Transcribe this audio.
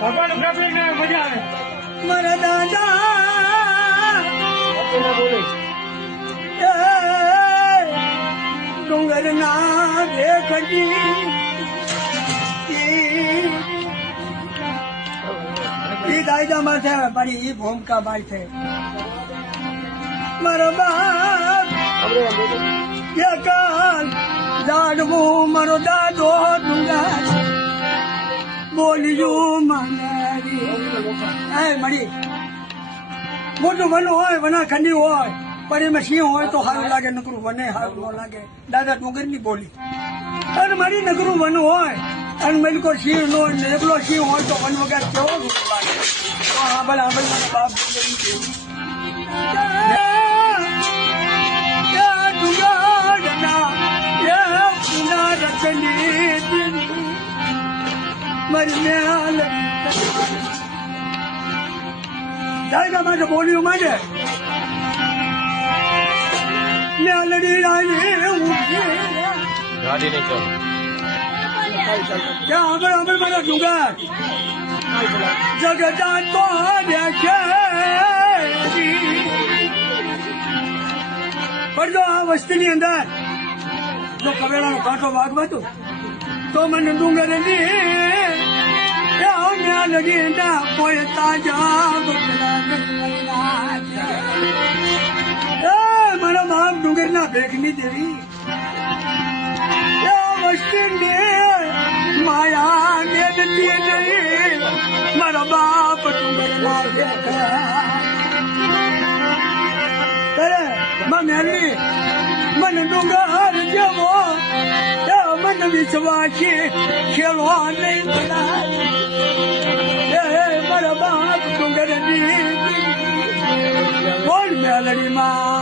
ભગવાન પ્રેમી ને મજા આવે મારા દાદા બોલે ડુંગર ના દેખજી દાયદા માં છે મારી ઈ ભૂમિકા બાઈ છે મારા બાપ કાલ દાડવું મારો દાદો ડુંગર બોલ્યું મને મળી મોટું વન હોય વનાખંડી હોય પણ એમાં સિંહ હોય તો સારું લાગે નકરું વને સારું ન લાગે દાદા ડુંગર ની બોલી અને મારી નકરું વન હોય અને મને કોઈ સિંહ નો એકલો સિંહ હોય તો વન વગર કેવો લાગે તો આંબળ આંબળ મારા બાપ દાયકા માટે બોલ્યું માટે મેલડી ગાડી નહીં ચાલો ત્યાં આગળ આગળ મારા ડુંગર જગતા તો દેખે પણ જો આ વસ્તીની અંદર જો કબેડાનો કાંઠો વાગવાતો તો મને ડુંગર લગી ના કોઈ તાજા મારા બાપ ડુંગર ના ભેગની દેવી વસ્તી માયા ને નહીં મારા બાપ ડુંગર ના મેલની મને ડુંગર જેવો મને વિશ્વાસી ખેલવા નહીં મારા બાપ ડુંગર બોલ મેલડી માં